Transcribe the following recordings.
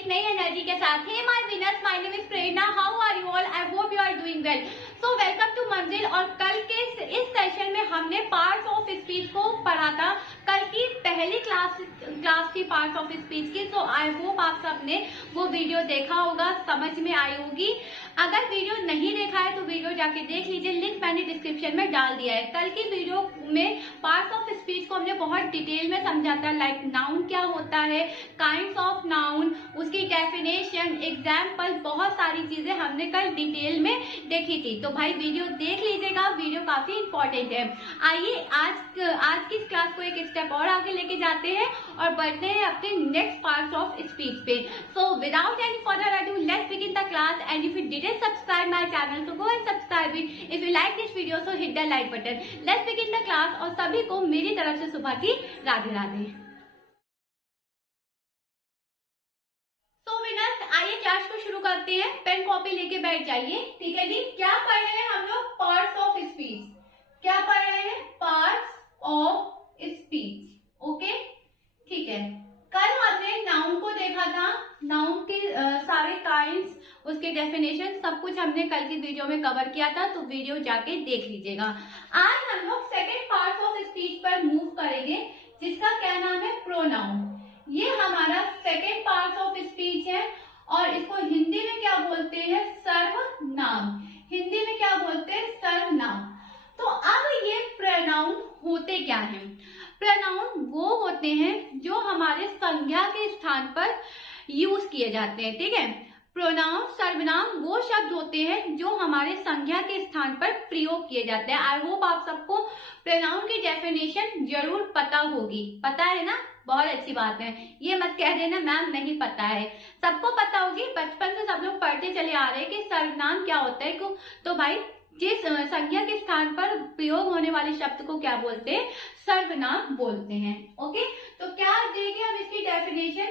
एक नई एनर्जी के साथ। Hey my winners, my name is Prerna, how are you all? I hope you are doing well. So welcome to Manzil. और कल के इस सेशन में हमने पार्ट्स ऑफ स्पीच को पढ़ा था। कल की पहली क्लास थी पार्ट्स ऑफ स्पीच की। सो आई होप आप सबने वो वीडियो देखा होगा, समझ में आई होगी। अगर वीडियो नहीं देखा है तो वीडियो जाके देख लीजिए, लिंक मैंने डिस्क्रिप्शन में डाल दिया है। कल की वीडियो में पार्ट्स ऑफ स्पीच को हमने बहुत डिटेल में समझा था, लाइक नाउन क्या होता है, काइंड्स ऑफ नाउन, उसकी डेफिनेशन, एग्जाम्पल, बहुत सारी चीजें हमने कल डिटेल में देखी थी। तो भाई वीडियो देख लीजिएगा, वीडियो काफी इंपॉर्टेंट है। आइए आज की क्लास को एक स्टेप और आगे लेके जाते हैं और बढ़ते हैं अपने नेक्स्ट पार्ट्स ऑफ स्पीच पे। So without any further ado, let's begin the class. And if you didn't subscribe my channel so go and subscribe it. If you like this video so hit the like button. Let's begin the class। और सभी को मेरी तरफ से सुबह की राधे राधे। तो winners, आइए क्लास को शुरू करते हैं। पेन कॉपी लेके बैठ जाइए, ठीक है जी। क्या पढ़ रहे हैं हम लोग? Parts of speech. क्या पढ़ रहे हैं? Parts of speech. ओके, ठीक है। कल हमने नाउन को देखा था, नाउन के सारे काइंड्स, उसके डेफिनेशन, सब कुछ हमने कल की वीडियो में कवर किया था, तो वीडियो जाके देख लीजिएगा। आज हम लोग सेकेंड पार्ट ऑफ स्पीच पर मूव करेंगे, जिसका क्या नाम है? प्रोनाउन। ये हमारा सेकेंड पार्ट ऑफ स्पीच है और इसको हिंदी में क्या बोलते हैं? सर्वनाम। हिंदी में क्या बोलते हैं? सर्वनाम। तो अब ये प्रोनाउन होते क्या हैं? प्रोनाउन वो होते हैं जो हमारे संज्ञा के स्थान पर यूज किए जाते हैं, ठीक है। प्रोनाउन, सर्वनाम वो शब्द होते हैं जो हमारे संज्ञा के स्थान पर प्रयोग किए जाते हैं। आई होप आप सबको प्रोनाउन की डेफिनेशन जरूर पता होगी। पता है ना? बहुत अच्छी बात है। ये मत कह देना मैम नहीं पता है, सबको पता होगी। बचपन से सब लोग पढ़ते चले आ रहे हैं कि सर्वनाम क्या होता है। तो भाई जिस संज्ञा के स्थान पर प्रयोग होने वाले शब्द को क्या बोलते हैं? सर्वनाम बोलते हैं। ओके, तो क्या देखें हम इसकी डेफिनेशन,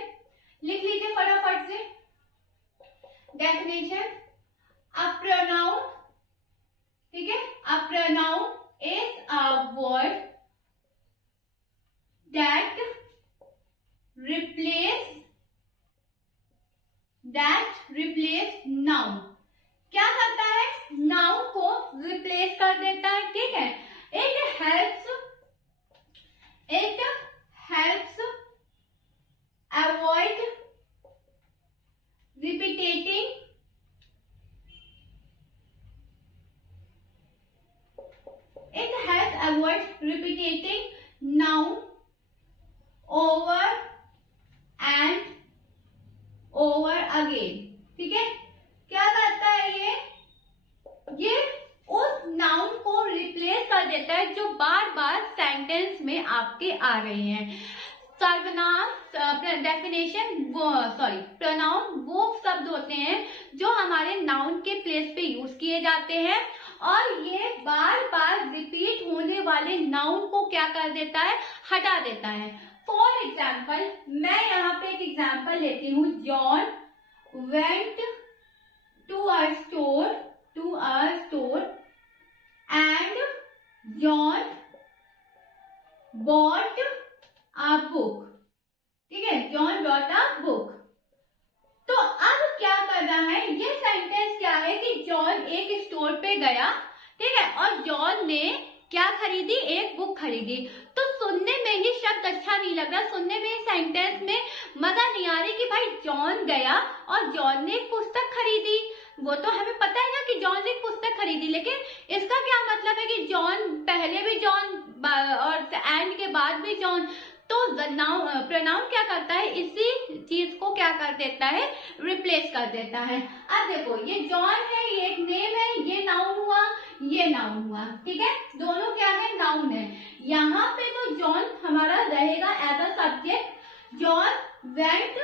लिख लीजिए फटाफट से। डेफिनेशन, अ प्रोनाउन, ठीक है, a pronoun is a word that replace noun. क्या करता है? नाउन को रिप्लेस कर देता है, ठीक है। It helps avoid repeating noun over and over again, ठीक है। क्या करता है ये उस नाउन को रिप्लेस कर देता है जो बार बार सेंटेंस में आपके आ रहे हैं। सर्वनाम डेफिनेशन प्रोनाउन वो शब्द होते हैं जो हमारे नाउन के प्लेस पे यूज किए जाते हैं और ये बार बार रिपीट होने वाले नाउन को क्या कर देता है? हटा देता है। फॉर एग्जाम्पल, मैं यहाँ पे एक एग्जाम्पल लेती हूँ। John went to a store and John bought a book, ठीक है। John bought a book. तो अब क्या कर रहा है? ये सेंटेंस क्या है कि जॉन एक स्टोर पे गया, ठीक है, और जॉन ने क्या खरीदी? एक बुक खरीदी। तो सुनने में ही शब्द अच्छा नहीं लग रहा, सुनने में सेंटेंस में मजा नहीं आ रही कि भाई जॉन गया और जॉन ने एक पुस्तक खरीदी। वो तो हमें पता है ना कि जॉन ने एक पुस्तक खरीदी, लेकिन इसका क्या मतलब है कि जॉन, पहले भी जॉन और एंड के बाद भी जॉन। तो प्रोनाउन क्या करता है? इसी चीज को क्या कर देता है? रिप्लेस कर देता है। अब देखो, ये जॉन है, ये एक नेम है, ये नाउन हुआ, ये नाउन हुआ, ठीक है। दोनों क्या है? नाउन है। यहाँ पे तो जॉन हमारा रहेगा as a subject. John went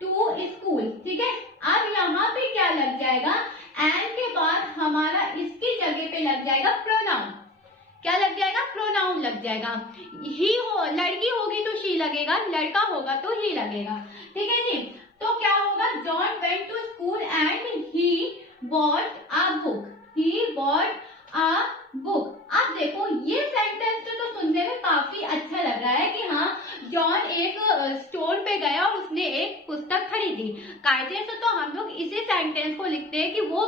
to school, ठीक है। अब यहाँ पे क्या लग जाएगा? एंड के बाद हमारा इसकी जगह पे लग जाएगा प्रोनाउन। क्या लग जाएगा? प्रोनाउन लग जाएगा। ही हो, लड़की होगी तो शी लगेगा, लड़का होगा तो ही लगेगा, ठीक है जी। तो क्या होगा? John went to school and he bought a book. He bought a book. अब देखो ये सेंटेंस तो सुनने में काफी अच्छा लग रहा है कि हाँ जॉन एक स्टोर पे गया और उसने एक पुस्तक खरीदी। कायदे से तो हम लोग इसी सेंटेंस को लिखते हैं कि वो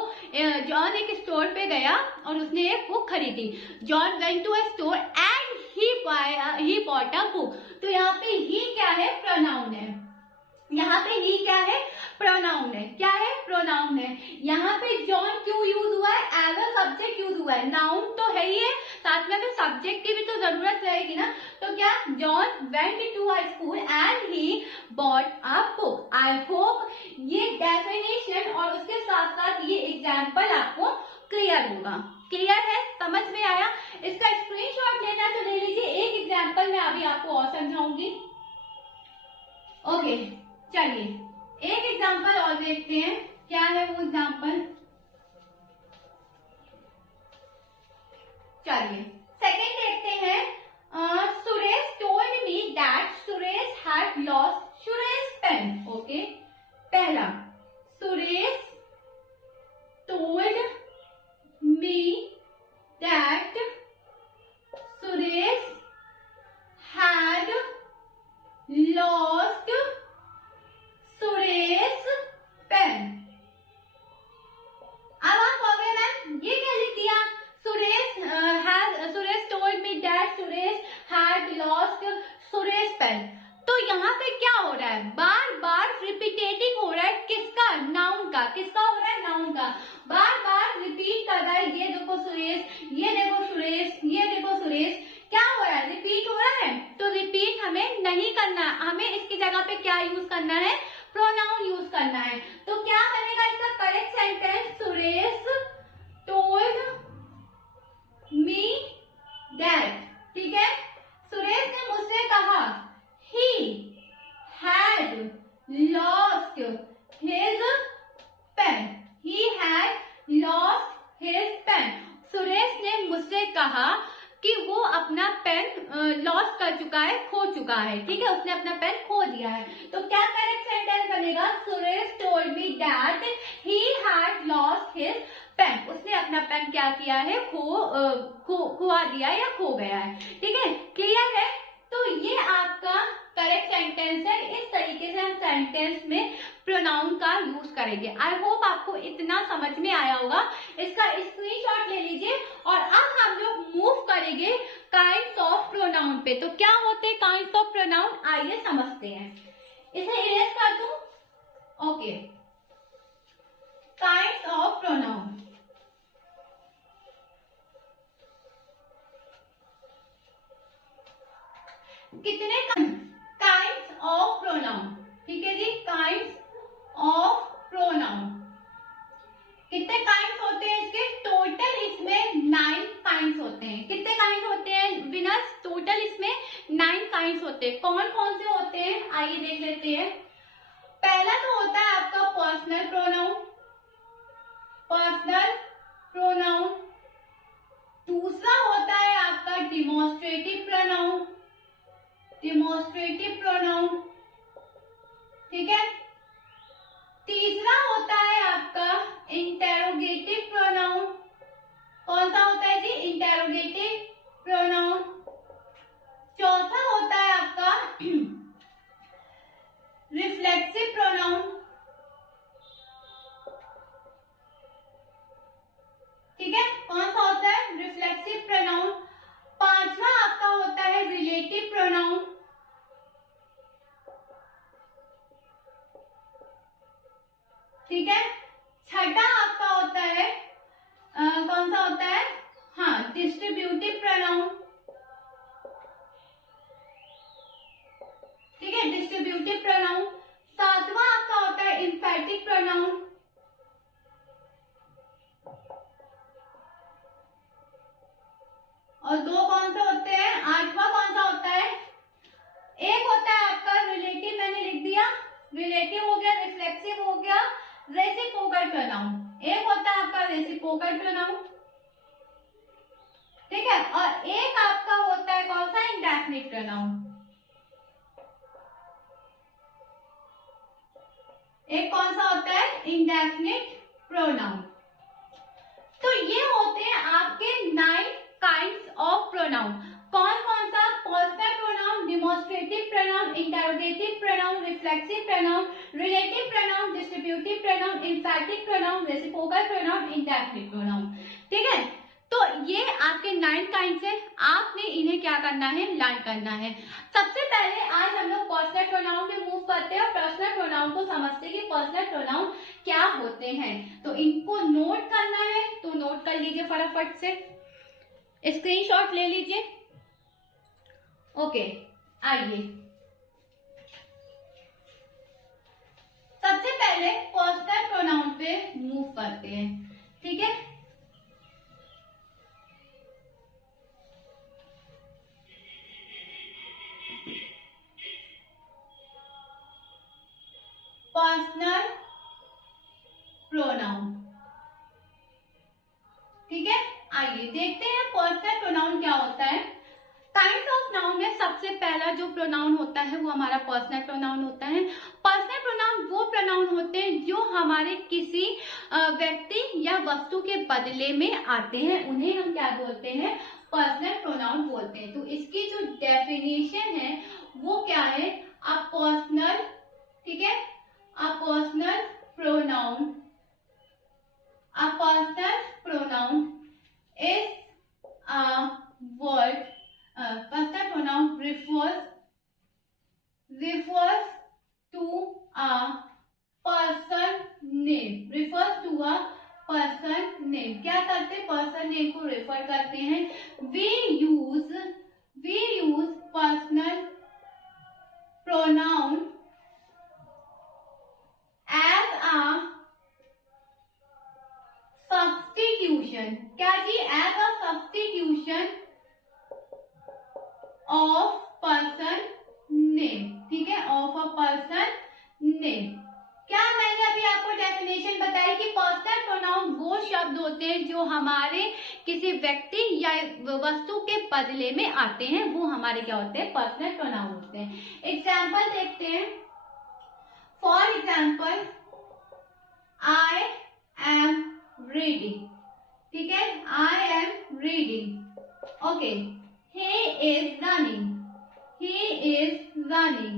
जॉन एक स्टोर पे गया और उसने एक बुक खरीदी। John went to a store and he bought a book. तो यहाँ पे ही क्या है, प्रोनाउन है। यहाँ पे ही क्या है, प्रोनाउन है। क्या है, प्रोनाउन है। यहाँ पे जॉन क्यों यूज हुआ है, एज अ सब्जेक्ट यूज हुआ है। नाउन तो है ही है, साथ में हमें सब्जेक्ट की भी तो जरूरत रहेगी ना। तो क्या, John went to a school and he bought a book. I hope ये डेफिनेशन और उसके साथ साथ ये एग्जाम्पल आपको क्लियर होगा। क्लियर है, समझ में आया। इसका स्क्रीनशॉट लेना तो ले लीजिए। एक एग्जाम्पल मैं अभी आपको और समझाऊंगी। ओके चलिए एक एग्जाम्पल और देखते हैं, क्या है वो एग्जाम्पल। चलिए सेकंड देखते हैं। Suresh told me that Suresh had lost Suresh pen. Okay, पहला, Suresh told me that Suresh had lost Suresh pen. अब आप कहोगे मैम ये क्या लिख दिया, Suresh told me that Suresh had lost Suresh pen. तो यहाँ पे क्या हो रहा है, बार बार रिपीटेटिंग हो रहा है। किसका, नाउन का। किसका हो रहा है, नाउन का। बार बार रिपीट कर रहा है। ये देखो सुरेश, ये देखो सुरेश, ये देखो सुरेश। क्या हो रहा है, रिपीट हो रहा है। तो रिपीट हमें नहीं करना, हमें इसकी जगह पे क्या यूज करना है, प्रोनाउन यूज करना है। तो क्या बनेगा इसका correct sentence, Suresh told me that. ठीक है, सुरेश ने मुझसे कहा, he had lost his pen। he had lost his pen। Suresh ने मुझसे कहा कि वो अपना पेन लॉस्ट कर चुका है, खो चुका है। ठीक है, उसने अपना पेन खो दिया है। तो क्या करेक्ट सेंटेंस बनेगा, Suresh told me that he had lost his pen. उसने अपना पेन क्या किया है, खोआ दिया या खो गया है। ठीक है, क्लियर है। तो ये आपका करेक्ट सेंटेंस है। इस तरीके से हम सेंटेंस में प्रोनाउन का यूज करेंगे। आई होप आपको इतना समझ में आया होगा। इसका स्क्रीनशॉट ले लीजिए। और अब हम लोग मूव करेंगे काइंड्स ऑफ प्रोनाउन पे। तो क्या होते हैं काइंड्स ऑफ प्रोनाउन, आइए समझते हैं। इसे इरेज कर दूं। Okay, kinds of pronoun. कितने काइंड्स ऑफ प्रोनाउन, ठीक है जी, काइंड्स ऑफ प्रोनाउन। कितने काइंड्स होते हैं इसके, टोटल इसमें 9 काइंड्स होते हैं। कितने काइंड्स होते हैं विनर्स, टोटल इसमें 9 काइंड्स होते हैं। कौन कौन से होते हैं, आइए देख लेते हैं। पहला तो होता है आपका पर्सनल प्रोनाउन। Personal pronoun. दूसरा होता है आपका डिमॉन्स्ट्रेटिव प्रोनाउन। डिमॉन्स्ट्रेटिव प्रोनाउन, ठीक है। तीसरा होता है आपका इंटेरोगेटिव प्रोनाउन। कौन सा होता है जी, इंटेरोगेटिव प्रोनाउन। चौथा होता है आपका रिफ्लेक्सिव प्रोनाउन, ठीक है। कौन सा होता है, रिफ्लेक्सिव प्रोनाउन। पांचवा आपका होता है रिलेटिव प्रोनाउन। ठीक है। छठा आपका होता है कौन सा होता है, हाँ, डिस्ट्रीब्यूटिव प्रोनाउन। ठीक है, डिस्ट्रीब्यूटिव प्रोनाउन। सातवां आपका होता है एम्फैटिक प्रोनाउन। और दो कौन से होते हैं, आठवां कौन सा होता है, एक होता है आपका रिलेटिव, मैंने लिख दिया, रिलेटिव हो गया, रिफ्लेक्सिव हो गया, रेसिप्रोकल प्रोनाउन। एक होता है आपका रेसिप्रोकल प्रोनाउन, ठीक है। और एक आपका होता है कौन सा, इंडेफिनिट प्रोनाउन। एक कौन सा होता है, इंडेफिनिट प्रोनाउन। तो ये होते हैं आपके प्रोनाउन। कौन कौन सा? Personal pronoun, demonstrative pronoun, interrogative pronoun, reflexive pronoun, relative pronoun, distributive pronoun, एम्फैटिक pronoun, reciprocal pronoun, indefinite pronoun. ठीक है, तो ये आपके 9 काइंड्स है। आपने इन्हें क्या करना है? लर्न करना है। सबसे पहले आज हम लोग पर्सनल प्रोनाउन पे मूव करते हैं और पर्सनल प्रोनाउन को समझते हैं कि पर्सनल प्रोनाउन क्या होते हैं। तो इनको नोट करना है, तो नोट कर लीजिए फटाफट से, स्क्रीनशॉट ले लीजिए। ओके, आइए सबसे पहले पर्सनल प्रोनाउन पे मूव करते हैं। ठीक है, पर्सनल प्रोनाउन। ठीक है, आइए देखते हैं पर्सनल प्रोनाउन क्या होता है। काइंड ऑफ नाउन में सबसे पहला जो प्रोनाउन होता है वो हमारा पर्सनल प्रोनाउन होता है। पर्सनल प्रोनाउन वो प्रोनाउन होते हैं जो हमारे किसी व्यक्ति या वस्तु के बदले में आते हैं, उन्हें हम क्या बोलते हैं? पर्सनल प्रोनाउन बोलते हैं। तो इसकी जो डेफिनेशन है वो क्या है? अ पर्सनल, ठीक है, a personal pronoun, a personal pronoun is a word, personal pronoun refers to a person name, refers to a person name। क्या करते हैं? person name को refer करते हैं। we use personal pronoun as a substitution। क्या जी? as a substitution of person name. ठीक है, of a person name. क्या मैंने अभी आपको डेफिनेशन बताई कि पर्सनल प्रोनाउन वो शब्द होते हैं जो हमारे किसी व्यक्ति या वस्तु के बदले में आते हैं, वो हमारे क्या होते हैं? पर्सनल प्रोनाउन होते हैं। एग्जाम्पल देखते हैं। For example, I am reading. ठीक है, I am reading. Okay, he is running, he is running,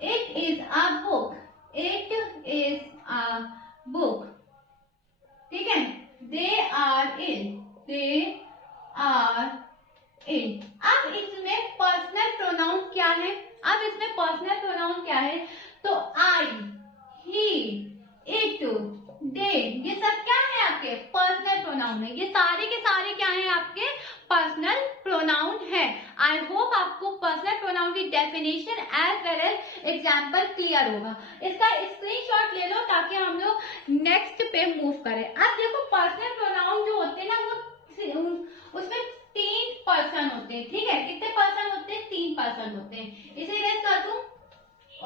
it is a book, it is a book। ठीक है, they are ill, they are ill। अब इसमें पर्सनल प्रोनाउन क्या है? अब इसमें पर्सनल प्रोनाउन क्या है? तो I, he, it, they, ये सब क्या है? आपके पर्सनल प्रोनाउन है। ये सारे के सारे क्या है? आपके पर्सनल प्रोनाउन है। आई होप आपको पर्सनल प्रोनाउन की definition as well as example clear होगा। इसका स्क्रीनशॉट ले लो ताकि हम लोग नेक्स्ट पे मूव करें। अब देखो, पर्सनल प्रोनाउन जो होते हैं ना, वो उसमें 3 पर्सन होते हैं। ठीक है, कितने पर्सन होते हैं? 3 पर्सन होते हैं। इसे रेस कर दूं?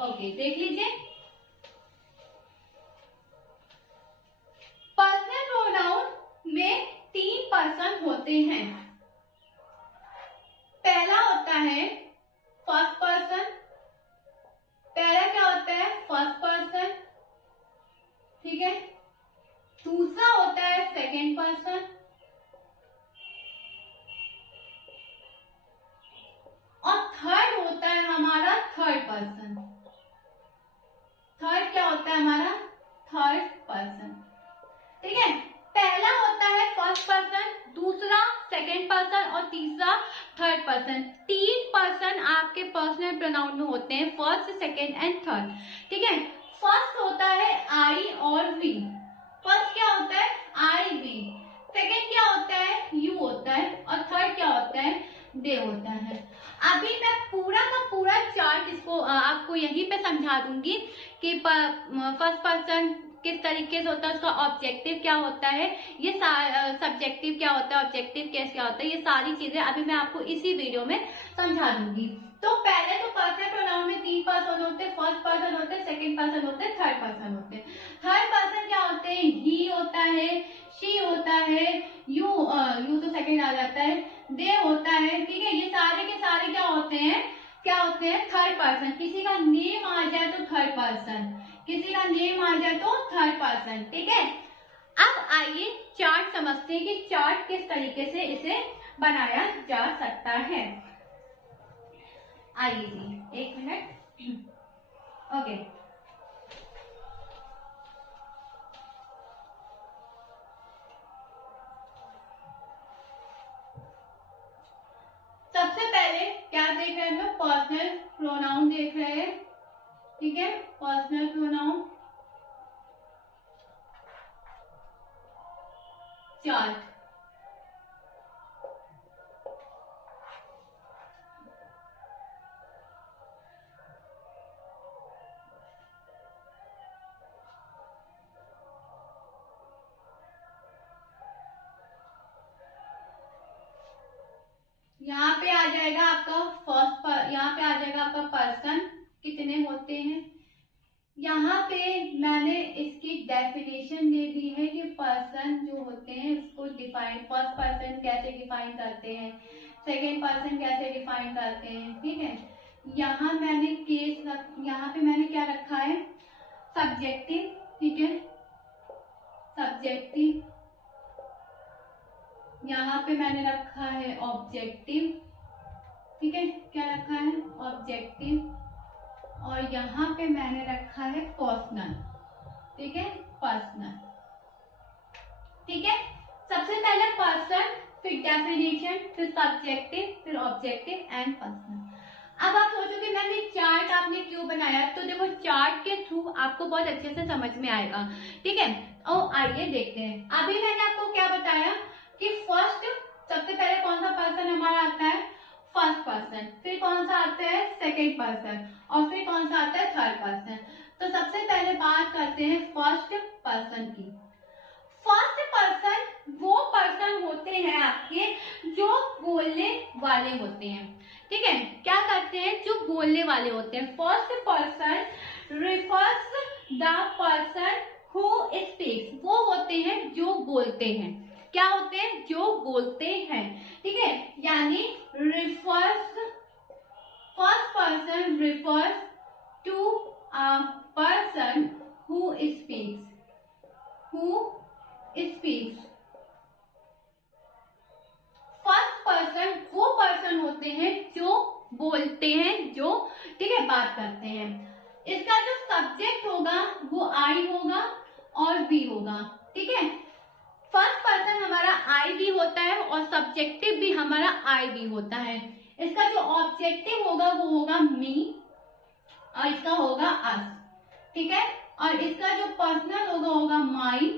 ओके, देख लीजिए। पर्सनल प्रोनाउन में 3 पर्सन होते हैं। पहला होता है फर्स्ट पर्सन। पहला क्या होता है? First person. ठीक है, दूसरा होता है सेकंड पर्सन और थर्ड होता है हमारा थर्ड पर्सन। थर्ड क्या होता है? हमारा थर्ड पर्सन। ठीक है, पहला होता है फर्स्ट पर्सन, दूसरा सेकंड पर्सन और तीसरा थर्ड पर्सन। 3 पर्सन आपके पर्सनल प्रोनाउन में होते हैं, फर्स्ट, सेकंड एंड थर्ड। ठीक है, फर्स्ट होता है आई और वी। फर्स्ट क्या होता है? आई वी। सेकंड क्या होता है? यू होता है और थर्ड क्या होता है? दे होता है। अभी मैं पूरा का पूरा चार्ट इसको आपको यहीं पे समझा दूंगी कि फर्स्ट पर्सन किस तरीके से होता है, उसका ऑब्जेक्टिव क्या होता है, ये सब्जेक्टिव क्या होता है, ऑब्जेक्टिव केस क्या होता है, ये सारी चीजें अभी मैं आपको इसी वीडियो में समझा दूंगी। तो पहले तो पर्सनल प्रोनाउन में 3 पर्सन होते हैं। फर्स्ट पर्सन होते हैं, सेकंड पर्सन होते हैं, थर्ड पर्सन होते हैं। थर्ड पर्सन क्या होते हैं? ही होता है, शी होता है, यू तो सेकंड आ जाता है, दे होता है। ठीक है, ये सारे के सारे क्या होते हैं? Third person. किसी का नेम आ जाए तो थर्ड पर्सन, किसी का नेम आ जाए तो थर्ड पर्सन। ठीक है, अब आइए चार्ट समझते हैं कि चार्ट किस तरीके से इसे बनाया जा सकता है। आइए जी, एक मिनट। ओके, सबसे पहले क्या देख रहे हैं हम लोग? पर्सनल प्रोनाउन देख रहे हैं। ठीक है, पर्सनल प्रोनाउन चार्ट। यहाँ पे आ जाएगा आपका यहाँ पे आ जाएगा आपका पर्सन कितने होते हैं। यहाँ पे मैंने इसकी डेफिनेशन दे दी है कि पर्सन जो होते हैं उसको डिफाइन, फर्स्ट पर्सन कैसे डिफाइन करते हैं, सेकेंड पर्सन कैसे डिफाइन करते हैं। ठीक है, यहाँ मैंने यहाँ पे मैंने क्या रखा है? सब्जेक्टिव। ठीक है, सब्जेक्टिव। यहाँ पे मैंने रखा है ऑब्जेक्टिव। ठीक है, क्या रखा है? ऑब्जेक्टिव। और यहाँ पे मैंने रखा है पर्सनल। ठीक है, पर्सनल। ठीक है, सबसे पहले पर्सन, फिर डेफिनेशन, फिर सब्जेक्टिव, फिर ऑब्जेक्टिव एंड पर्सनल। अब आप सोचोगे मैम ये चार्ट आपने क्यों बनाया? तो देखो, चार्ट के थ्रू आपको बहुत अच्छे से समझ में आएगा। ठीक है, और आइए देखते हैं। अभी मैंने आपको क्या बताया कि फर्स्ट, सबसे पहले कौन सा पर्सन हमारा आता है? First person. फिर कौन सा आता है? Second person. और फिर कौन सा आता है? Third person. तो सबसे पहले बात करते हैं फर्स्ट पर्सन की। फर्स्ट पर्सन वो पर्सन होते हैं आपके जो बोलने वाले होते हैं। ठीक है, क्या करते हैं? जो बोलने वाले होते हैं। First person refers the person who speaks. वो होते हैं जो बोलते हैं। क्या होते हैं? जो बोलते हैं। ठीक है, यानी refers, first person refers to a person who speaks, who speaks. First person वो पर्सन होते हैं जो बोलते हैं, जो, ठीक है, बात करते हैं। इसका जो सब्जेक्ट होगा वो आई होगा और बी होगा। ठीक है, फर्स्ट पर्सन हमारा आई भी होता है और सब्जेक्टिव भी हमारा आई भी होता है। इसका जो ऑब्जेक्टिव होगा वो होगा मी और इसका होगा अस। ठीक है, और इसका जो पर्सनल होगा माई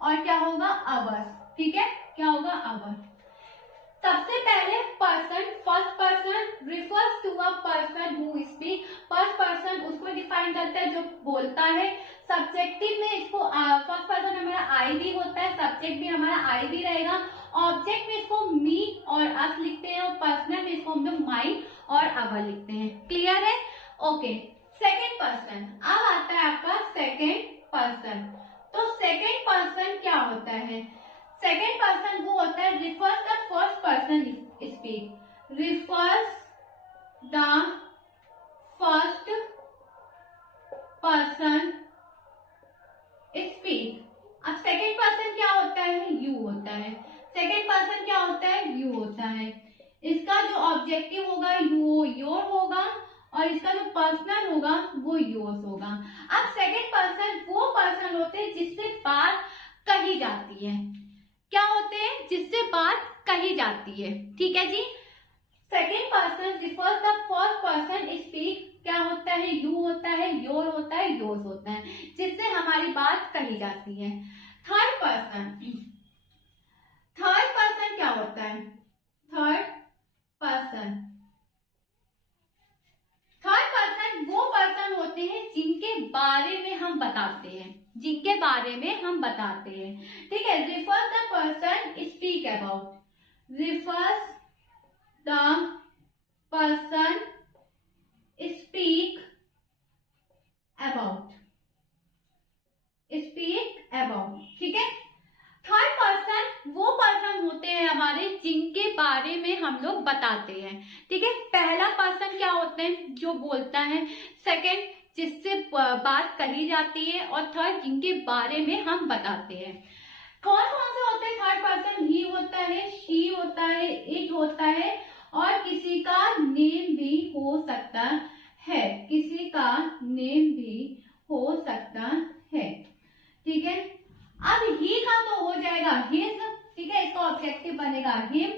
और क्या होगा? अवर्स। ठीक है, क्या होगा? अवर्स। सबसे पहले person, first person refers to a person who speak. First person उसको डिफाइन करता है जो बोलता है। सब्जेक्टिव में इसको फर्स्ट पर्सन हमारा आई भी होता है, सब्जेक्ट भी हमारा आई भी रहेगा। ऑब्जेक्ट में इसको मी और अस लिखते हैं और पर्सनल में इसको हम लोग माई और अवर लिखते हैं। क्लियर है? Okay, second person. अब आता है आपका सेकेंड पर्सन। तो सेकेंड पर्सन क्या होता है? सेकेंड पर्सन वो होता है refers the first person speak, refers the first person speak. अब सेकेंड पर्सन क्या होता है? यू होता है। सेकेंड पर्सन क्या होता है? यू होता है। इसका जो ऑब्जेक्टिव होगा यू, योर होगा और इसका जो पर्सनल होगा वो योर्स होगा। अब सेकेंड पर्सन वो पर्सन होते हैं जिससे बात कही जाती है। क्या होते हैं? जिससे बात कही जाती है। ठीक है जी, second person refers the first person speak. क्या होता है? यू होता है, योर होता है, योर्स होता है, जिससे हमारी बात कही जाती है। थर्ड पर्सन, थर्ड पर्सन क्या होता है? थर्ड पर्सन, थर्ड पर्सन वो पर्सन होते हैं जिनके बारे में हम बताते हैं, जिनके बारे में हम बताते हैं। ठीक है, refers the person speak about, refers the person speak about, speak about. ठीक है, थर्ड पर्सन वो पर्सन होते हैं हमारे जिनके बारे में हम लोग बताते हैं। ठीक है, पहला पर्सन क्या होते हैं? जो बोलता है। सेकंड जिससे बात कही जाती है और थर्ड जिनके बारे में हम बताते हैं। कौन कौन से होते हैं थर्ड पर्सन? ही होता है, शी होता है, इट होता है और किसी का नेम भी हो सकता है, किसी का नेम भी हो सकता है। ठीक है, अब ही का तो हो जाएगा हिज, ठीक है, इसका ऑब्जेक्टिव बनेगा हिम,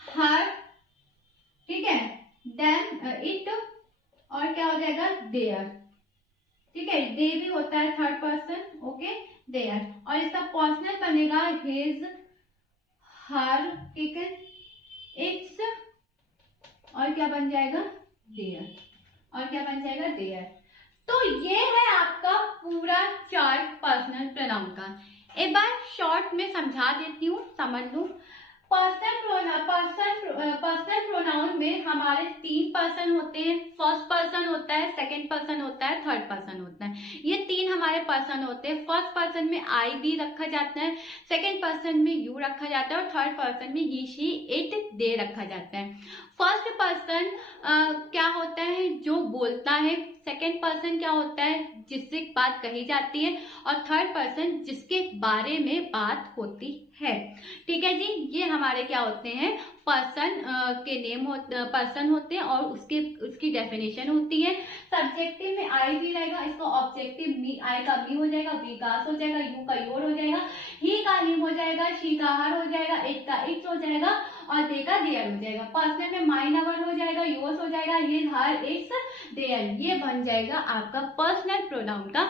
हर, ठीक है, देन इट और क्या हो जाएगा देयर, ठीक है, दे भी होता है थर्ड पर्सन, ओके, देयर, और इसका पर्सनल बनेगा हिज, हर, ठीक है, इट्स और क्या बन जाएगा देयर, और क्या बन जाएगा देयर। तो ये है आपका पूरा चार्ट पर्सनल प्रोनाउन का। एक बार शॉर्ट में समझा देती हूँ, समझ लूं। पर्सनल प्रोनाउन में हमारे 3 पर्सन होते हैं, फर्स्ट पर्सन होता है, सेकंड पर्सन होता है, थर्ड पर्सन होता है। ये 3 हमारे पर्सन होते हैं। फर्स्ट पर्सन में आई भी रखा जाता है, सेकंड पर्सन में यू रखा जाता है और थर्ड पर्सन में ही, शी, इट, दे रखा जाता है। फर्स्ट पर्सन क्या होता है? जो बोलता है। सेकंड पर्सन क्या होता है? जिससे बात कही जाती है। और थर्ड पर्सन जिसके बारे में बात होती है। ठीक है जी, ये हमारे क्या होते हैं? पर्सन के नेम पर्सन होते हैं और उसकी डेफिनेशन होती है। सब्जेक्टिव में आई भी रहेगा, इसका ऑब्जेक्टिव मी, आई का मी हो जाएगा, वी का अस हो जाएगा, यू का योर हो जाएगा, ही का हिम हो जाएगा, शी का हर हो जाएगा, इट का इट्स हो जाएगा और दे का देयर हो जाएगा। पर्सनल में माइन, अवर हो जाएगा, योर्स हो जाएगा, हिज, हर, इट्स, देयर। ये बन जाएगा आपका पर्सनल प्रोनाउन का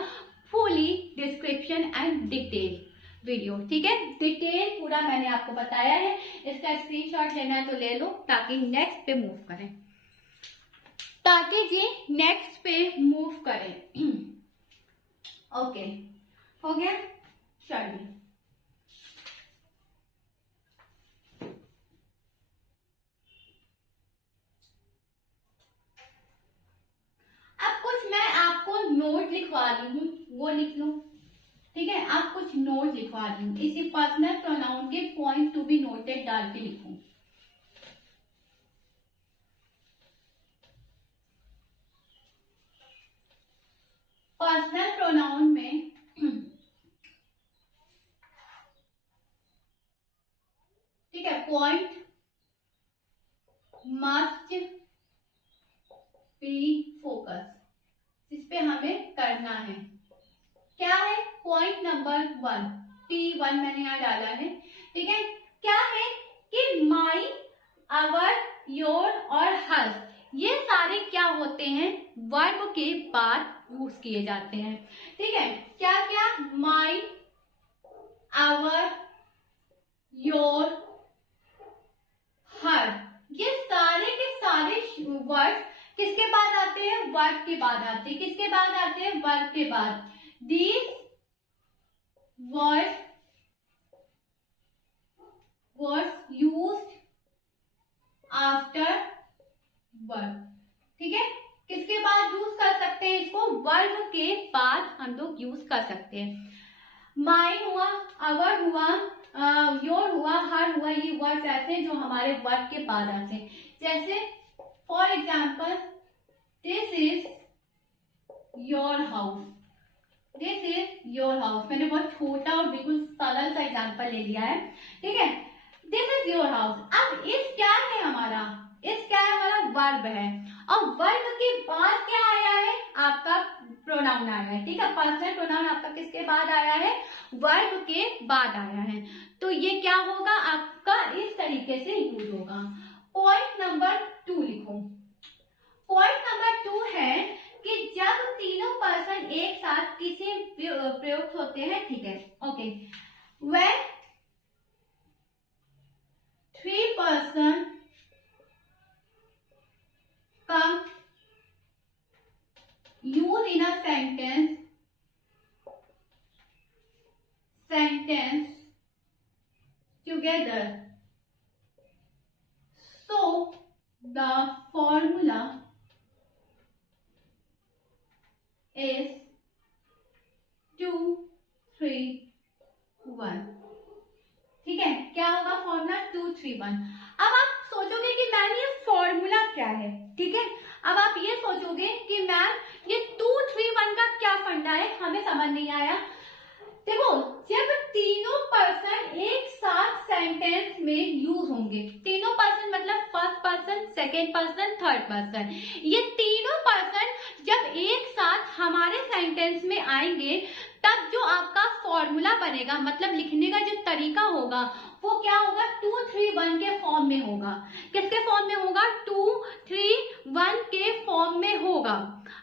fully description and detail video. ठीक है, डिटेल पूरा मैंने आपको बताया है। इसका स्क्रीनशॉट लेना है तो ले लो, ताकि नेक्स्ट पे मूव करें, ओके, हो गया, चलिए। अब कुछ मैं आपको नोट लिखवा दी हूँ, वो लिख लो। ठीक है, आप कुछ नोट लिखवा दी हूँ, इसी पर्सनल प्रोनाउन के पॉइंट टू बी नोटेड डाल के लिखूं। पर्सनल प्रोनाउन में ठीक है, पॉइंट मस्ट बी फोकस, जिस पे हमें करना है क्या है? पॉइंट नंबर 1, P1 मैंने यहाँ डाला है। ठीक है, क्या है कि माई, अवर, योर और हर, ये सारे क्या होते हैं? वर्ब के बाद यूज किए जाते हैं। ठीक है, क्या क्या? माई, अवर, योर, हर, ये सारे के सारे वर्ड किसके बाद आते हैं? वर्ब के बाद आते हैं। किसके बाद आते हैं? वर्ब के बाद। These words used after verb। ठीक है, किसके बाद यूज कर सकते हैं इसको? वर्ब के बाद हम लोग यूज कर सकते हैं। माइन हुआ, अवर हुआ, योर हुआ, हर हुआ, ये वर्ड्स ऐसे हैं जो हमारे वर्ब के बाद आते हैं। जैसे for example, this is your house, this is your house. मैंने बहुत छोटा और बिल्कुल सरल सा एग्जाम्पल ले लिया है। ठीक है, दिस इज योर हाउस। अब इस क्या है हमारा? इस क्या है हमारा? वर्ब है। और वर्ब के बाद क्या आया है? आपका प्रोनाउन आया है। ठीक है, पर्सनल प्रोनाउन आपका किसके बाद आया है? वर्ब के बाद आया है। तो ये क्या होगा? आपका इस तरीके से यूज होगा। पॉइंट नंबर 2 लिखो। पॉइंट नंबर 2 है कि जब तीनों पर्सन एक साथ किसी प्रयुक्त होते हैं। ठीक है, okay, when 3 person come use in a sentence together, so the formula is 2, 3, 1। ठीक है, क्या होगा फॉर्मूला? 2, 3, 1। अब आप सोचोगे कि मैम ये फॉर्मूला क्या है? ठीक है, अब आप ये सोचोगे कि मैम ये 2, 3, 1 का क्या फंडा है? हमें समझ नहीं आया। देखो, जब सेकेंड पर्सन, थर्ड पर्सन। ये तीनों पर्सन जब एक साथ हमारे सेंटेंस में आएंगे तब जो आपका फॉर्मूला बनेगा, मतलब लिखने का जो तरीका होगा वो क्या होगा, 2 3 1 के फॉर्म में होगा। किसके फॉर्म में होगा, 2 3 1 के फॉर्म में होगा।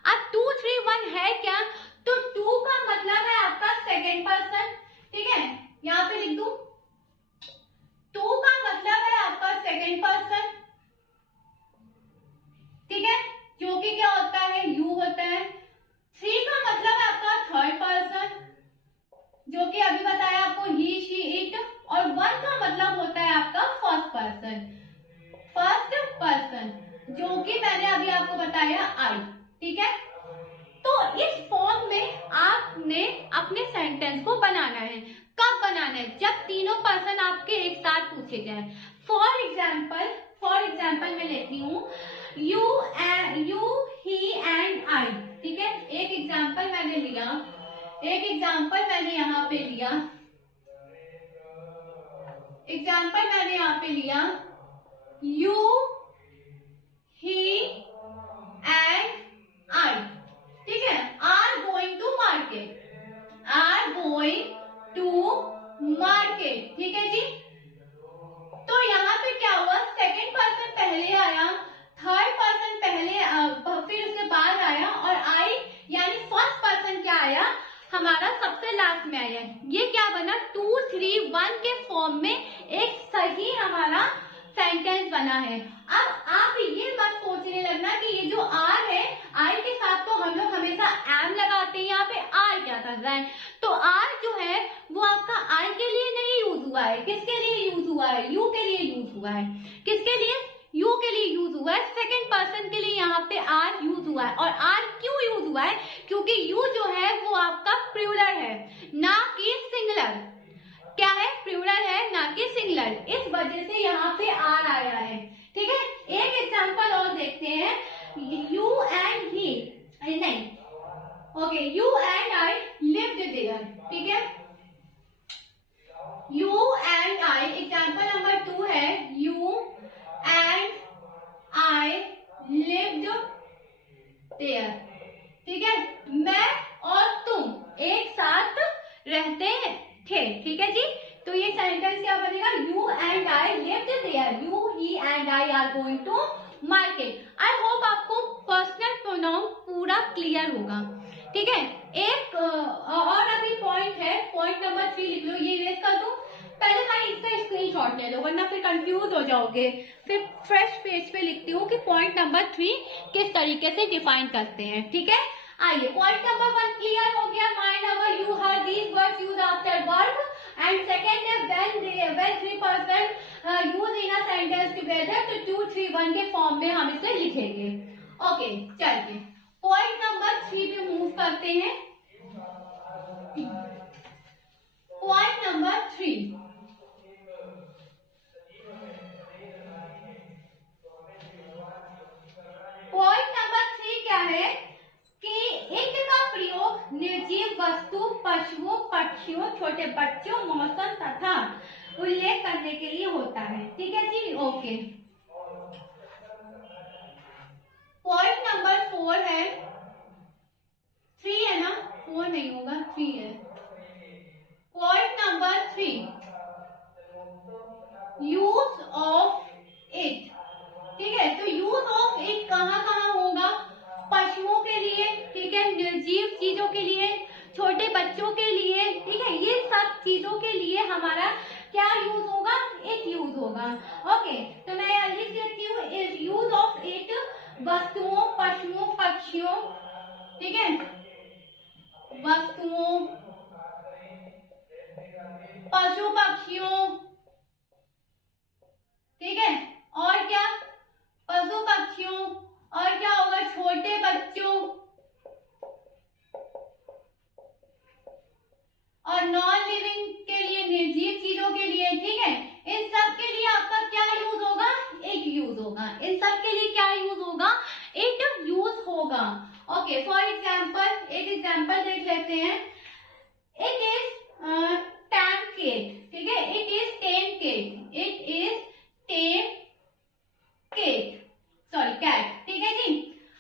अब 2 3 1 है क्या, तो 2 का मतलब है आपका सेकेंड पर्सन, ठीक है, यहाँ पे लिख दूं, 2 का मतलब है आपका सेकेंड पर्सन, ठीक है, जो कि क्या होता है, यू होता है। 3 का मतलब है आपका थर्ड पर्सन, जो कि अभी बताया आपको, ही शी इट। और 1 का मतलब होता है आपका फर्स्ट पर्सन, जो कि मैंने अभी आपको बताया, आई, ठीक है। तो इस फॉर्म में आपने अपने सेंटेंस को बनाना है। कब बनाना है, जब तीनों पर्सन आपके एक साथ पूछे जाए। फॉर एग्जाम्पल मैं लेती हूँ, यू ही एंड आई, ठीक है। एक एग्जाम्पल मैंने यहाँ पे लिया, यू ही एंड आई, ठीक है, आर गोइंग टू मार्केट, ठीक है जी। तो यहाँ पे क्या हुआ, सेकेंड पर्सन पहले आया, थर्ड पर्सन पहले फिर उसके बाद आया, और आई यानी फर्स्ट पर्सन क्या आया, हमारा सबसे लास्ट में आया। ये क्या बना, 2 3 1 के फॉर्म में एक सही हमारा सेंटेंस बना है। अब आप ये मत सोचने लगना कि ये जो आर है, आई के साथ तो हम लोग हमेशा एम लगाते हैं, यहाँ पे आर क्या कर रहा है, तो आर जो है वो आपका आई के लिए नहीं यूज हुआ है, किसके लिए यूज हुआ है, यू के लिए यूज हुआ है। किसके लिए, यू के लिए यूज हुआ है, सेकेंड पर्सन के लिए यहाँ पे आर यूज हुआ है। और आर क्यों यूज हुआ है, क्योंकि यू जो है वो आपका प्लूरल है, ना कि सिंगुलर। क्या है, प्लूरल है ना कि सिंगुलर, इस वजह से यहाँ पे आर आया है, ठीक है। एक एग्जांपल और देखते हैं, यू एंड ही, नहीं, okay, you and I lived there, ठीक है, you and I, example number 2 है, you and I lived there, ठीक है, मैं और तुम एक साथ रहते थे, ठीक है जी। तो ये सेंटेंस क्या बनेगा, you and I lived there, you he and I are going to market. I hope आपको पर्सनल प्रोनाउन पूरा क्लियर होगा, ठीक है। एक और अभी पॉइंट है, पॉइंट नंबर 3 लिख लो, ये इरेज कर दूं, पहले भाई इसका स्क्रीनशॉट ले लो वरना फिर कंफ्यूज हो जाओगे। फिर फ्रेश पेज पे लिखती हूँ कि पॉइंट नंबर 3 किस तरीके से डिफाइन करते हैं, ठीक है। आइए, पॉइंट नंबर 1 क्लियर हो गया, mind our you her these words used after verb, and second है when 3 person use in a sentence together, तो 2 3 1 के फॉर्म में हम इसे लिखेंगे। ओके, चलिए पॉइंट नंबर 3 पे मूव करते हैं। पॉइंट नंबर 3, क्या है कि इट का प्रयोग निर्जीव वस्तु, पशुओं, पक्षियों, छोटे बच्चों, मौसम तथा उल्लेख करने के लिए होता है, ठीक है जी। ओके, पॉइंट नंबर 4 है, 3 है ना, 4 नहीं होगा, 3 है। Point number 3, use of it, ठीक है। तो यूज ऑफ इट कहाँ कहाँ होगा, पशुओं के लिए, ठीक है, निर्जीव चीजों के लिए, छोटे बच्चों के लिए, ठीक है, ये सब चीजों के लिए हमारा क्या यूज होगा, इट यूज होगा। ओके, तो मैं लिख देती हूँ, यूज ऑफ इट वस्तुओं, पशुओं, पक्षियों, ठीक है, वस्तुओं, पशु पक्षियों, ठीक है, और क्या, पशु पक्षियों, और क्या होगा, छोटे बच्चों, और नॉन लिविंग के लिए, निर्जीव चीजों के लिए, ठीक है। इन सब के लिए आपका क्या यूज होगा, इट यूज होगा। इन सब के लिए क्या यूज होगा, इट यूज होगा। ओके, फॉर एग्जाम्पल एक एग्जाम्पल देख लेते हैं, इट इज 10 केक, ठीक है, it is 10 cake, it is 10 cake, cat, ठीक है जी।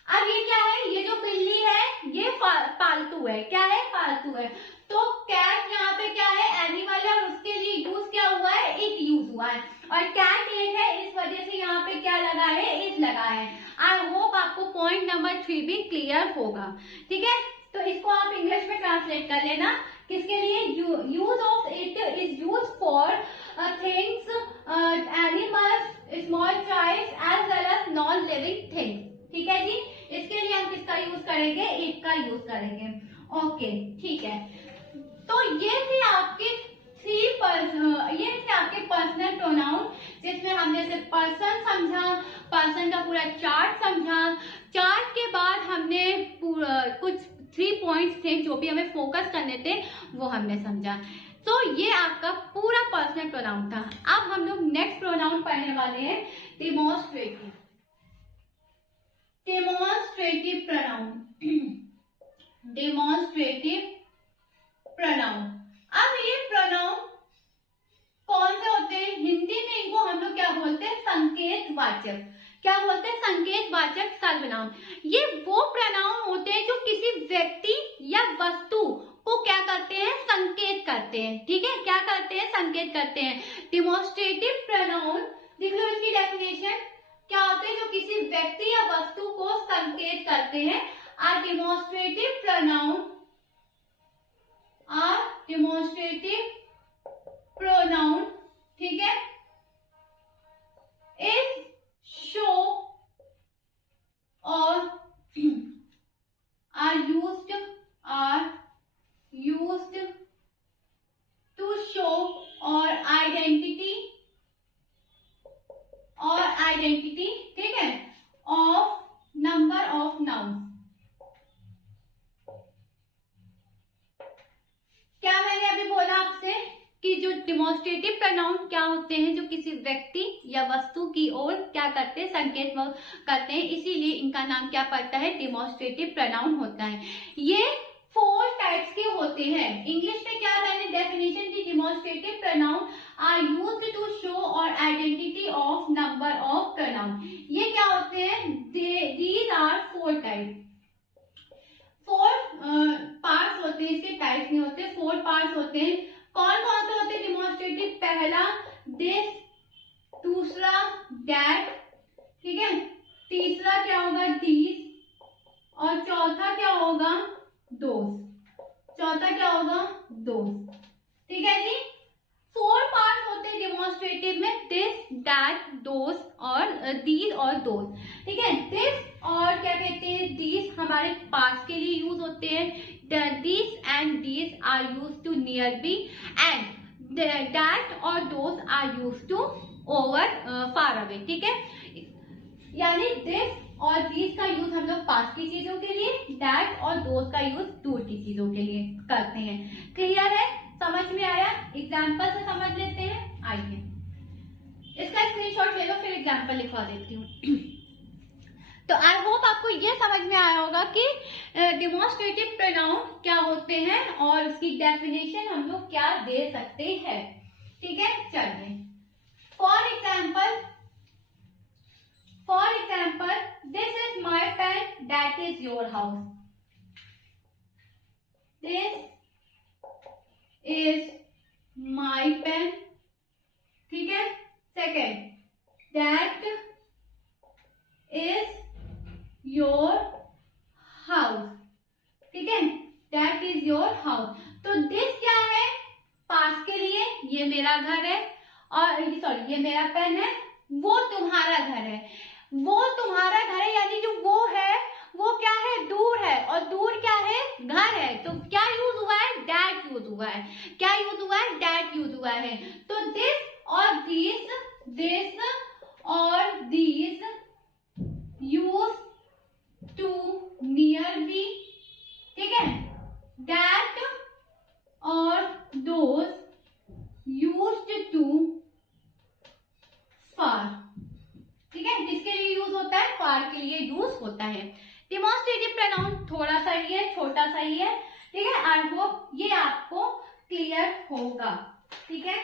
अब ये क्या है, ये जो बिल्ली है ये पालतू है, क्या है, पालतू है। तो कैट यहाँ पे क्या है, एनिमल है और उसके लिए यूज क्या हुआ है, इट यूज हुआ है। और कैट एक है, इस वजह से यहाँ पे क्या लगा है, इट लगा है। आई होप आपको पॉइंट नंबर 3 भी क्लियर होगा, ठीक है। तो इसको आप इंग्लिश में ट्रांसलेट कर लेना, किसके लिए, use of it is use for things, animals, small child as well as non living things, ठीक है जी। इसके लिए हम किसका यूज करेंगे, इट का यूज करेंगे, ओके, ठीक है। तो ये थे आपके पर्सनल प्रोनाउन, जिसमें हमने सिर्फ पर्सन समझा, पर्सन का पूरा चार्ट समझा। चार्ट के बाद हमने पूरा कुछ 3 पॉइंट्स थे जो भी हमें फोकस करने थे, वो हमने समझा। तो ये आपका पूरा पर्सनल प्रोनाउन था। अब हम लोग नेक्स्ट प्रोनाउन पढ़ने वाले हैं, demonstrative. Demonstrative pronoun, demonstrative pronoun. अब ये प्रोनाउन कौन से होते हैं, हिंदी में इनको हम लोग क्या बोलते हैं, संकेतवाचक। क्या बोलते हैं, संकेतवाचक सर्वनाम। ये वो प्रोनाउन होते हैं जो किसी व्यक्ति या वस्तु को क्या करते हैं, संकेत करते हैं, ठीक है। क्या करते हैं, संकेत करते हैं। डिमॉन्स्ट्रेटिव प्रोनाउन, देख लो इसकी डेफिनेशन क्या होते हैं, जो किसी व्यक्ति या वस्तु को संकेत करते हैं। Are demonstrative pronoun, are demonstrative pronoun, ठीक है, इज शो और आर यूज्ड टू शो और आइडेंटिटी, ठीक है, ऑफ नंबर ऑफ नाउन्स। क्या मैंने अभी बोला आपसे कि जो डिमॉन्स्ट्रेटिव प्रोनाउन क्या होते हैं, जो किसी व्यक्ति या वस्तु की ओर क्या करते हैं, संकेत करते हैं, इसीलिए इनका नाम क्या पड़ता है, डिमॉन्स्ट्रेटिव प्रोनाउन होता है। ये 4 टाइप्स के होते हैं। इंग्लिश में क्या मैंने डेफिनेशन दी, demonstrative pronoun are used to show और identity of number of pronoun. ये क्या होते हैं, दीज आर 4 टाइप, 4 पार्ट्स होते हैं, इसके टाइप्स नहीं होते, 4 पार्ट्स होते हैं। कौन कौन से होते हैं डिमॉन्स्ट्रेटिव, पहला दिस, दूसरा दैट, ठीक है, तीसरा क्या होगा, दीज, और चौथा क्या होगा, दोस, ठीक है जी। 4 पार्ट होते हैं डिमॉन्स्ट्रेटिव में, दिस, दैट, दोस और दीज और दोस, ठीक है। दिस और क्या कहते हैं, दीज हमारे पास के लिए यूज होते हैं। This and these are use to near B, and that और those are use to over, far away, ठीक है। यानी दिस और दीज का यूज हम लोग पास की चीजों के लिए, दैट और दोस का यूज दूर की चीजों के लिए करते हैं। क्लियर है, समझ में आया? एग्जाम्पल से समझ लेते हैं, आइए इसका स्क्रीनशॉट ले लो, फिर एग्जाम्पल लिखवा देती हूँ। तो आई होप आपको ये समझ में आया होगा कि डिमॉन्स्ट्रेटिव प्रोनाउन क्या होते हैं और उसकी डेफिनेशन हम लोग क्या दे सकते हैं, ठीक है। चलिए, for example this is my pen, that is your house. This is my pen, ठीक है। Second, that is your house, ठीक है, दैट इज योर हाउस। तो दिस क्या है, पास के लिए, ये मेरा घर है, और सॉरी ये मेरा पेन है, वो तुम्हारा घर है, यानी जो वो है वो क्या है, दूर है, और दूर क्या है, घर है। तो क्या यूज हुआ है, दैट यूज हुआ है। क्या यूज हुआ है, दैट यूज हुआ है। तो दिस और दिस और these use to near be, ठीक है। दैट और दोस यूज्ड टू फार, ठीक है। किसके लिए यूज होता है, फार के लिए यूज होता है। डिमॉन्स्ट्रेटिव प्रोनाउन थोड़ा सा ही है, छोटा सा ही है, ठीक है। आई होप ये आपको क्लियर होगा, ठीक है।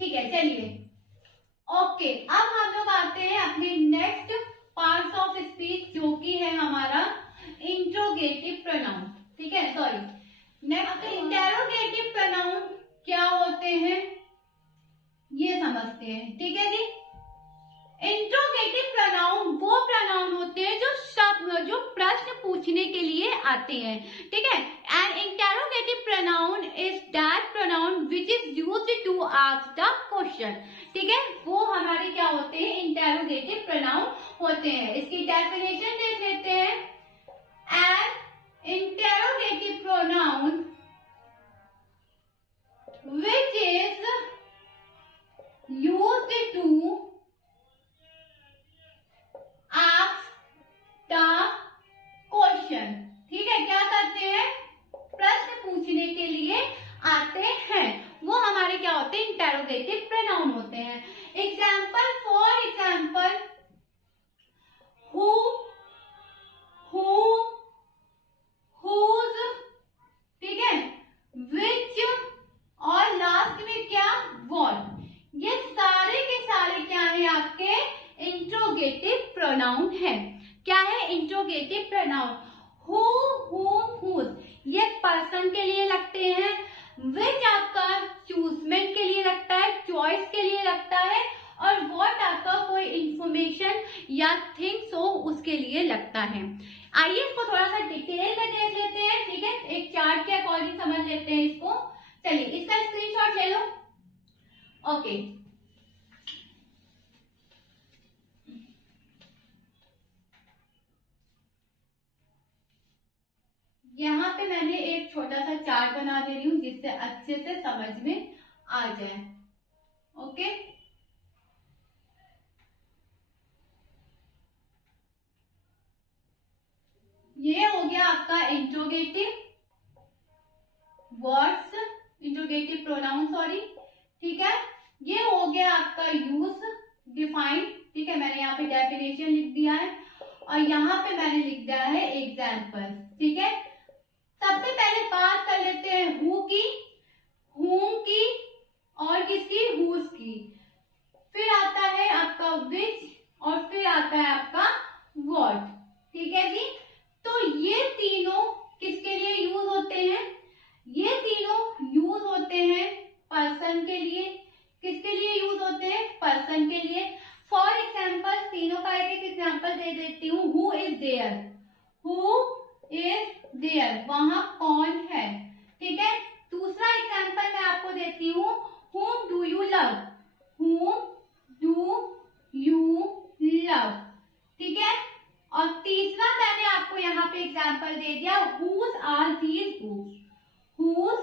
ठीक है, चलिए ओके। अब हम लोग आते हैं अपने नेक्स्ट पार्ट्स ऑफ स्पीच, जो कि है हमारा इंट्रोगेटिव प्रोनाउन। ठीक है, सॉरी, नेक्स्ट इंटेरोगेटिव प्रोनाउन क्या होते हैं ये समझते हैं। ठीक है जी, इंट्रोगेटिव प्रोनाउन वो प्रोनाउन होते हैं जो प्रश्न पूछने के लिए आते हैं। ठीक है, and interrogative pronoun is that pronoun which is used to ask the question. ठीक है, वो हमारे क्या होते हैं, इंटेरोगेटिव प्रोनाउन होते हैं। इसकी डेफिनेशन देख लेते हैं। An interrogative pronoun which is used to ask the question. ठीक है, क्या करते हैं, प्रश्न पूछने के लिए आते हैं, वो हमारे क्या होते हैं, इंटेरोगेटिव प्रोनाउन होते हैं। Example, for example, who, whose, ठीक है, विच और लास्ट में क्या, व्हाट, ये सारे के सारे क्या है आपके इंट्रोगेटिव प्रोनाउन है। क्या है, इंट्रोगेटिव प्रोनाउन। हु, हुम, हुज ये पर्सन के लिए लगते हैं, विच आपका चूजमेंट के लिए लगता है, चॉइस के लिए लगता है, और व्हाट आपका कोई इंफॉर्मेशन या थिंग्स हो उसके लिए लगता है। आइए इसको थोड़ा सा डिटेल में देख लेते हैं। ठीक है, एक चार्ट के अकॉर्डिंग समझ लेते हैं इसको। चलिए इसका स्क्रीनशॉट ले लो। ओके, यहाँ पे मैंने एक छोटा सा चार्ट बना दे रही हूँ जिससे अच्छे से समझ में आ जाए। ओके, ये हो गया आपका interrogative words, interrogative pronoun, sorry. ठीक है, ये हो गया आपका यूज, डिफाइन। ठीक है, मैंने यहाँ पे डेफिनेशन लिख दिया है और यहाँ पे मैंने लिख दिया है एग्जाम्पल। ठीक है, सबसे पहले बात कर लेते हैं हु की, हुम की और किसकी, हुज की। फिर आता है आपका विच और फिर आता है आपका व्हाट। ठीक है जी, तो ये तीनों किसके लिए यूज होते हैं, ये तीनों यूज होते हैं पर्सन के लिए। किसके लिए यूज होते हैं, पर्सन के लिए। फॉर एग्जाम्पल, तीनों का एक एग्जाम्पल दे देती हूँ। Who is there, who is there, वहां कौन है। ठीक है, दूसरा एग्जाम्पल मैं आपको देती हूँ, whom do you love, whom do you love। ठीक है, और तीसरा मैंने आपको यहाँ पे एग्जाम्पल दे दिया, whose are these books, whose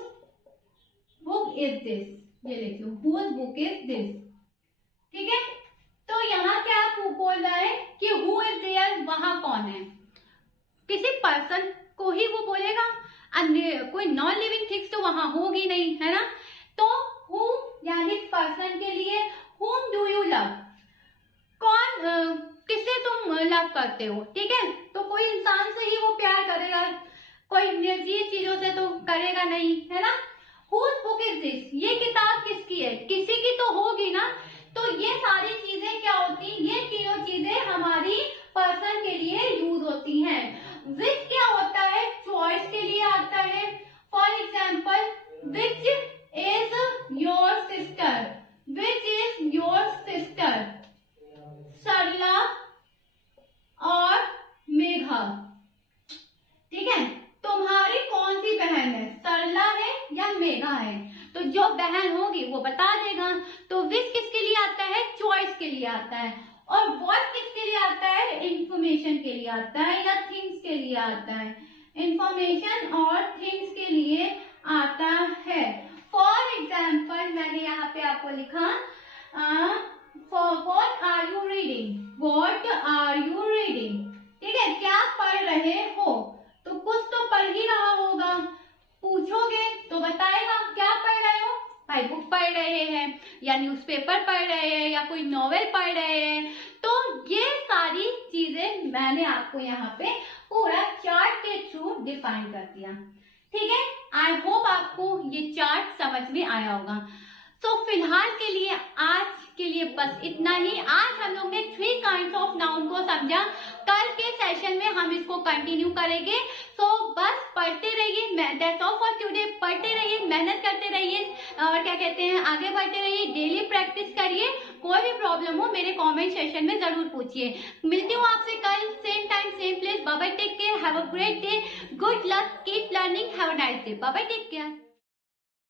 book is this, ये लिख लो, whose book is this। ठीक है, तो यहाँ क्या बोल रहा है कि who is there, वहां कौन है, किसी पर्सन को ही वो बोलेगा, अन्य कोई नॉन लिविंग थिंग्स तो वहां होगी नहीं, है ना। तो हु यानी पर्सन के लिए, whom do you love, कौन किससे तुम लव करते हो। ठीक है, तो कोई इंसान से ही वो प्यार करेगा, कोई निर्जीव चीजों से तो करेगा नहीं, है ना। whose book is this, ये किताब किसकी है, किसी की तो होगी ना। तो ये सारी चीजें क्या होती, ये तीनों चीजें हमारी पर्सन के लिए यूज होती हैं। विच क्या होता है, चॉइस के लिए आता है। For example, which is your sister, which is your sister, Sarla और मेघा। ठीक है, तुम्हारी कौन सी बहन है, सरला है या मेघा है, तो जो बहन होगी वो बता देगा। तो विच किसके लिए आता है, चॉइस के लिए आता है। और व्हाट किसके लिए आता है, इंफॉर्मेशन के लिए आता है या थिंग्स के लिए आता है, इंफॉर्मेशन और थिंग्स के लिए आता है। फॉर एग्जाम्पल, मैंने यहाँ पे आपको लिखा, what are you reading, what are you reading. ठीक है, क्या पढ़ रहे हो, तो कुछ तो पढ़ ही रहा होगा, पूछोगे तो बताएगा क्या पढ़ रहे हो, भाई बुक पढ़ रहे हैं या न्यूज़पेपर पढ़ रहे हैं या कोई नॉवेल पढ़ रहे हैं। तो ये सारी चीजें मैंने आपको यहाँ पे पूरा चार्ट के थ्रू डिफाइन कर दिया। ठीक है, आई होप आपको ये चार्ट समझ में आया होगा। सो फिलहाल के लिए आज के लिए बस इतना ही। आज हम लोग ने 3 काइंड्स ऑफ नाउन को समझा। कल के सेशन में हम इसको कंटिन्यू करेंगे। सो बस पढ़ते रहिए। That's all for today. पढ़ते रहिए, मेहनत करते रहिए और क्या कहते हैं आगे बढ़ते रहिए, डेली प्रैक्टिस करिए। कोई भी प्रॉब्लम हो मेरे कमेंट सेशन में जरूर पूछिए। मिलती हूँ आपसे कल, same time same place. Bye bye, take care, have a great day, good luck, keep learning, have a nice day. Bye bye, take care.